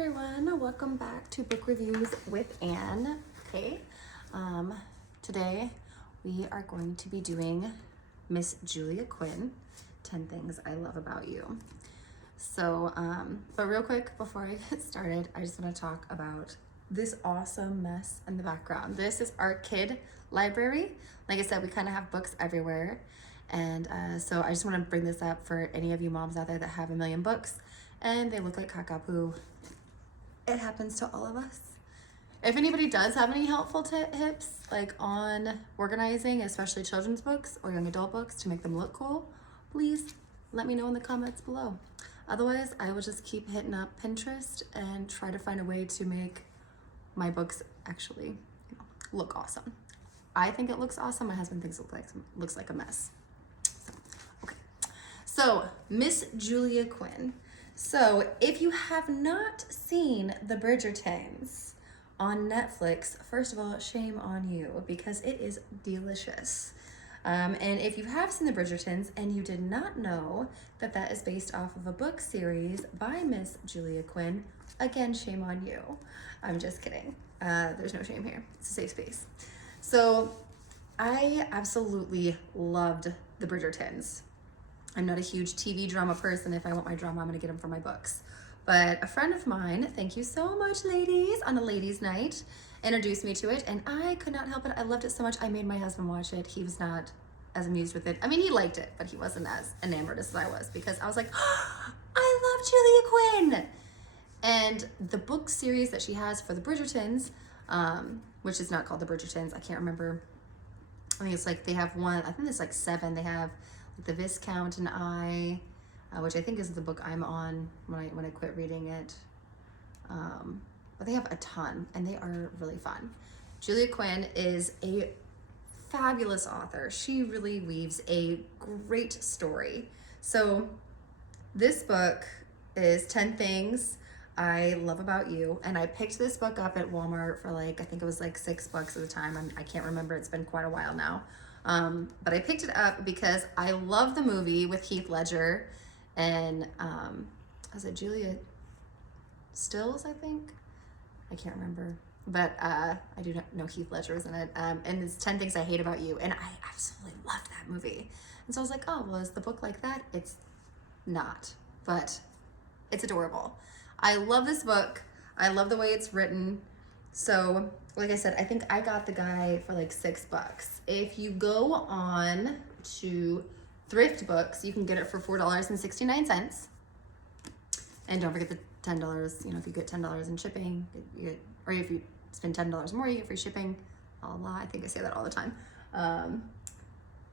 everyone, welcome back to Book Reviews with Anne. Okay, today we are going to be doing Miss Julia Quinn, 10 Things I Love About You. So, but real quick before I get started, I just want to talk about this awesome mess in the background. This is our kid library. Like I said, we kind of have books everywhere. And so I just want to bring this up for any of you moms out there that have a million books and they look like caca poo. It happens to all of us. If anybody does have any helpful tips like on organizing, especially children's books or young adult books to make them look cool, please let me know in the comments below. Otherwise, I will just keep hitting up Pinterest and try to find a way to make my books actually look awesome. I think it looks awesome. My husband thinks it looks like a mess. So, Miss Julia Quinn. So, if you have not seen The Bridgertons on Netflix, first of all, shame on you because it is delicious. And if you have seen The Bridgertons and you did not know that that is based off of a book series by Miss Julia Quinn, again, shame on you. I'm just kidding. There's no shame here. It's a safe space. So, I absolutely loved The Bridgertons. I'm not a huge TV drama person. If I want my drama, I'm gonna get them from my books. But a friend of mine, thank you so much, ladies, on a ladies' night, introduced me to it, and I could not help it. I loved it so much. I made my husband watch it. He was not as amused with it. I mean, he liked it, but he wasn't as enamored as I was because I was like, oh, I love Julia Quinn. And the book series that she has for the Bridgertons, which is not called the Bridgertons, I can't remember. I think it's like they have one. I think there's like 7. They have The Viscount and I, which I think is the book I'm on when I quit reading it. But they have a ton and they are really fun. Julia Quinn is a fabulous author. She really weaves a great story. So this book is 10 Things I Love About You. And I picked this book up at Walmart for like, I think it was like $6 at the time. I can't remember. It's been quite a while now. But I picked it up because I love the movie with Heath Ledger and, was it Julia Stills, I think? I can't remember, but, I do not know Heath Ledger was in it. And it's 10 Things I Hate About You. And I absolutely love that movie. And so I was like, oh, well, is the book like that? It's not, but it's adorable. I love this book. I love the way it's written. So, like I said, I think I got the guy for like $6. If you go on to Thrift Books, you can get it for $4.69. And don't forget the $10, if you get $10 in shipping, or if you spend $10 more, you get free shipping. I think I say that all the time.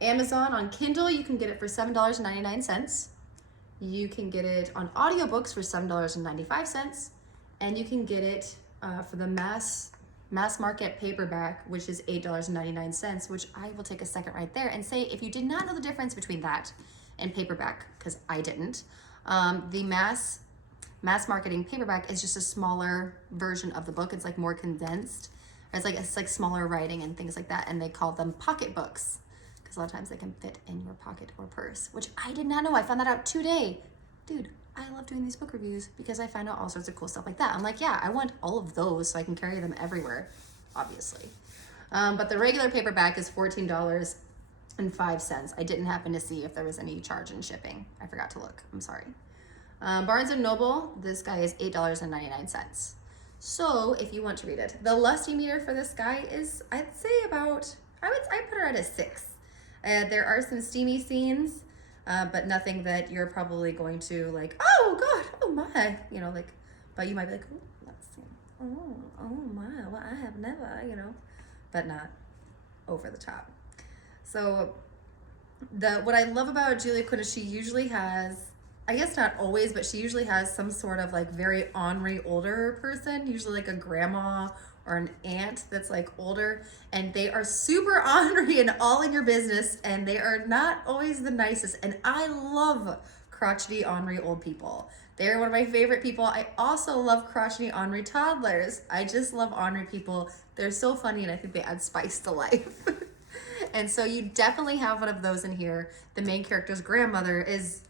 Amazon on Kindle, you can get it for $7.99. You can get it on audiobooks for $7.95. And you can get it for the mass market paperback, which is $8.99, which I will take a second right there and say, if you did not know the difference between that and paperback, because I didn't, the mass marketing paperback is just a smaller version of the book. It's like more condensed. It's like smaller writing and things like that, and they call them pocket books because a lot of times they can fit in your pocket or purse, which I did not know. I found that out today. Dude, I love doing these book reviews because I find out all sorts of cool stuff like that. I'm like, yeah, I want all of those so I can carry them everywhere, obviously. But the regular paperback is $14.05. I didn't happen to see if there was any charge in shipping. I forgot to look. I'm sorry. Barnes & Noble, this guy is $8.99. So if you want to read it, the lusty meter for this guy is, I'd say about, I put her at a 6. There are some steamy scenes. But nothing that you're probably going to like, oh God, oh my, but you might be like, oh, let's see. Oh my, well, I have never, but not over the top. So what I love about Julia Quinn is she usually has, I guess not always, but she usually has some sort of like very ornery older person, usually like a grandma or an aunt that's like older, and they are super ornery and all in your business, and they are not always the nicest. And I love crotchety, ornery old people. They're one of my favorite people. I also love crotchety, ornery toddlers. I just love ornery people. They're so funny, and I think they add spice to life. And so you definitely have one of those in here. The main character's grandmother is,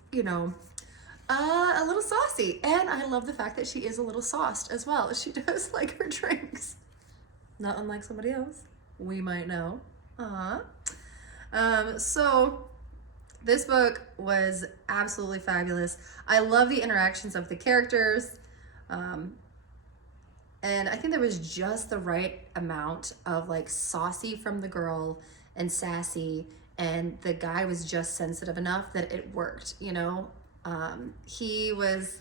A little saucy. And I love the fact that she is a little sauced as well. She does like her drinks. Not unlike somebody else we might know. So this book was absolutely fabulous. I love the interactions of the characters. And I think there was just the right amount of like saucy from the girl and sassy, and the guy was just sensitive enough that it worked, you know? He was,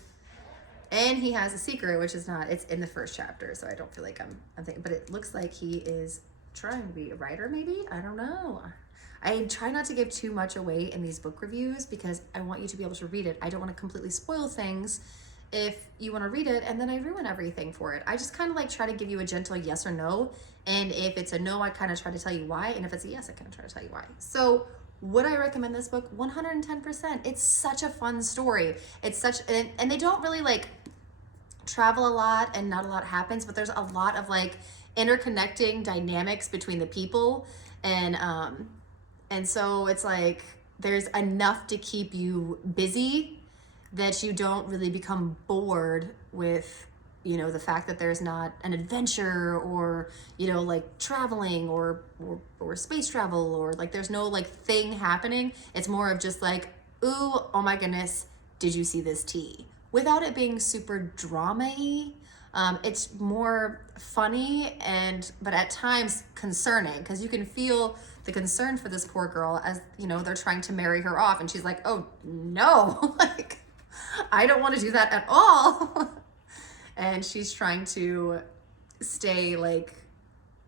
and he has a secret, which is not, it's in the first chapter, so I don't feel like I'm thinking, but it looks like he is trying to be a writer, maybe? I don't know. I try not to give too much away in these book reviews because I want you to be able to read it. I don't want to completely spoil things if you want to read it and then I ruin everything for it. I just kind of like try to give you a gentle yes or no. And if it's a no, I kind of try to tell you why. And if it's a yes, I kind of try to tell you why. So would I recommend this book? 110%. It's such a fun story. It's such, and they don't really like travel a lot and not a lot happens, but there's a lot of like interconnecting dynamics between the people. And so it's like there's enough to keep you busy that you don't really become bored with, you know, the fact that there's not an adventure or, you know, like traveling or space travel, or like there's no like thing happening. It's more of just like, ooh, oh my goodness, did you see this tea? Without it being super drama-y. It's more funny but at times concerning, because you can feel the concern for this poor girl as, you know, they're trying to marry her off and she's like, oh no, like I don't want to do that at all. And she's trying to stay like,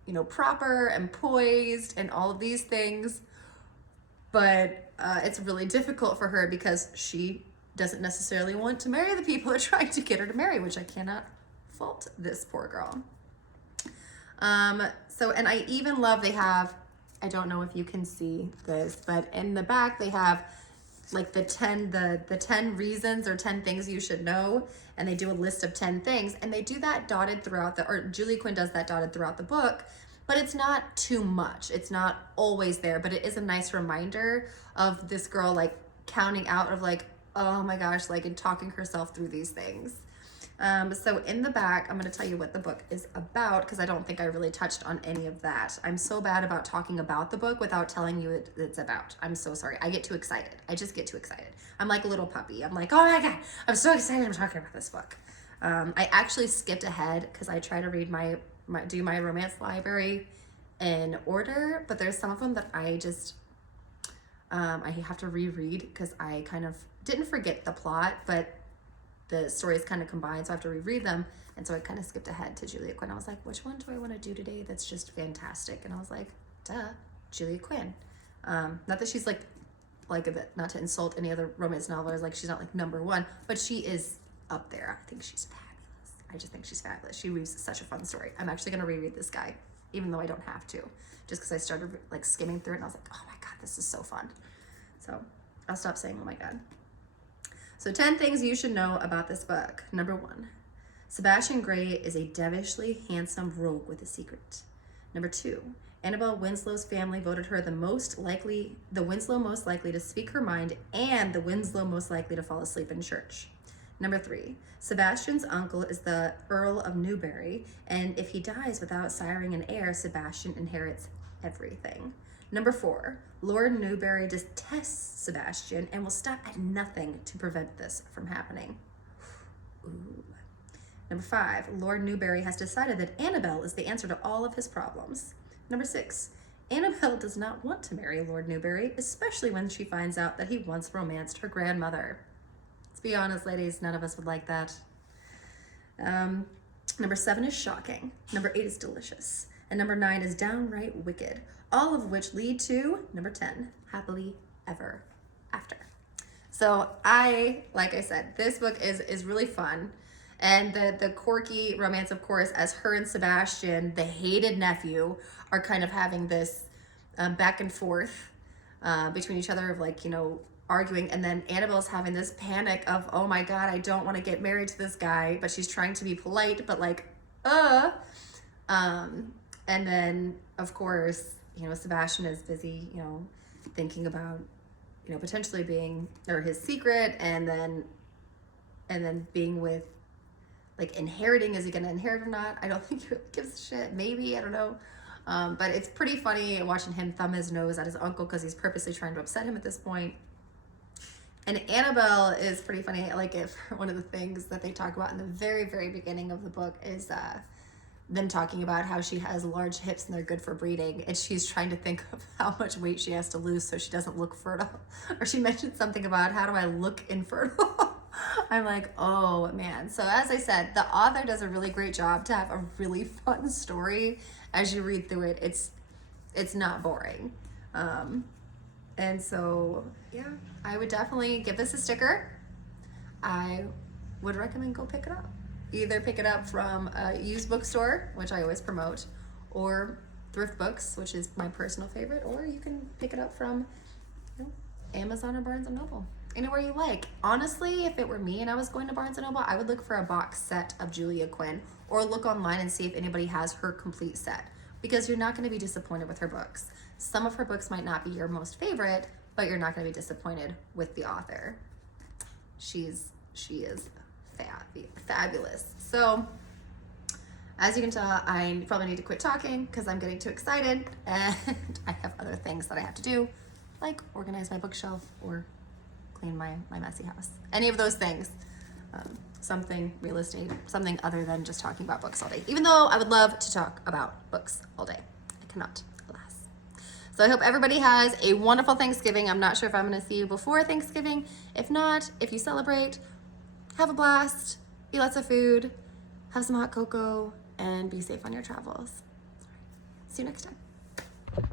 you know, proper and poised and all of these things. But it's really difficult for her because she doesn't necessarily want to marry the people who are trying to get her to marry, which I cannot fault this poor girl. So, and I even love, they have, I don't know if you can see this, but in the back they have like the 10 reasons or 10 things you should know, and they do a list of 10 things, and they do that dotted throughout or Julia Quinn does that dotted throughout the book, but it's not too much. It's not always there, but it is a nice reminder of this girl like counting out of like, oh my gosh, like, and talking herself through these things. So in the back, I'm going to tell you what the book is about, because I don't think I really touched on any of that. I'm so bad about talking about the book without telling you what it's about. I'm so sorry. I get too excited. I just get too excited. I'm like a little puppy. I'm like, oh my God, I'm so excited I'm talking about this book. I actually skipped ahead because I try to read do my romance library in order, but there's some of them that I just, I have to reread because I kind of didn't forget the plot, but the stories kind of combined, so I have to reread them. And so I kind of skipped ahead to Julia Quinn. I was like, which one do I want to do today that's just fantastic? And I was like, duh, Julia Quinn. Not that she's like a bit, not to insult any other romance novelist, like she's not like number one, but she is up there. I think she's fabulous. I just think she's fabulous. She weaves such a fun story. I'm actually going to reread this guy, even though I don't have to, just because I started like skimming through it and I was like, oh my God, this is so fun. So I'll stop saying, oh my God. So 10 things you should know about this book. Number 1, Sebastian Gray is a devilishly handsome rogue with a secret. Number 2, Annabelle Winslow's family voted her the Winslow most likely to speak her mind and the Winslow most likely to fall asleep in church. Number 3, Sebastian's uncle is the Earl of Newbury, and if he dies without siring an heir, Sebastian inherits everything. Number 4, Lord Newbury detests Sebastian and will stop at nothing to prevent this from happening. Ooh. Number 5, Lord Newbury has decided that Annabelle is the answer to all of his problems. Number 6, Annabelle does not want to marry Lord Newbury, especially when she finds out that he once romanced her grandmother. Let's be honest, ladies, none of us would like that. Number 7 is shocking. Number 8 is delicious. And number 9 is downright wicked. All of which lead to number 10, happily ever after. So like I said, this book is really fun. And the quirky romance, of course, as her and Sebastian, the hated nephew, are kind of having this back and forth between each other of like, you know, arguing. And then Annabelle's having this panic of, oh my God, I don't want to get married to this guy, but she's trying to be polite, but like, and then, of course, you know, Sebastian is busy, you know, thinking about, you know, potentially being, or his secret, and then and then being with, like, inheriting, is he gonna inherit or not? I don't think he really gives a shit. Maybe, I don't know. But it's pretty funny watching him thumb his nose at his uncle because he's purposely trying to upset him at this point. And Annabelle is pretty funny. Like, if one of the things that they talk about in the very, very beginning of the book is them talking about how she has large hips and they're good for breeding, and she's trying to think of how much weight she has to lose so she doesn't look fertile. Or she mentioned something about, how do I look infertile? I'm like, oh man. So as I said, the author does a really great job to have a really fun story as you read through it. It's not boring. And so, yeah, I would definitely give this a sticker. I would recommend go pick it up. Either pick it up from a used bookstore, which I always promote, or thrift books, which is my personal favorite, or you can pick it up from, you know, Amazon or Barnes & Noble. Anywhere you like. Honestly, if it were me and I was going to Barnes & Noble, I would look for a box set of Julia Quinn, or look online and see if anybody has her complete set, because you're not going to be disappointed with her books. Some of her books might not be your most favorite, but you're not going to be disappointed with the author. She is fabulous. So, as you can tell, I probably need to quit talking because I'm getting too excited, and I have other things that I have to do, like organize my bookshelf or clean my messy house. Any of those things. Something real estate, something other than just talking about books all day. Even though I would love to talk about books all day. I cannot, alas. So I hope everybody has a wonderful Thanksgiving. I'm not sure if I'm going to see you before Thanksgiving. If not, if you celebrate, have a blast, eat lots of food, have some hot cocoa, and be safe on your travels. See you next time.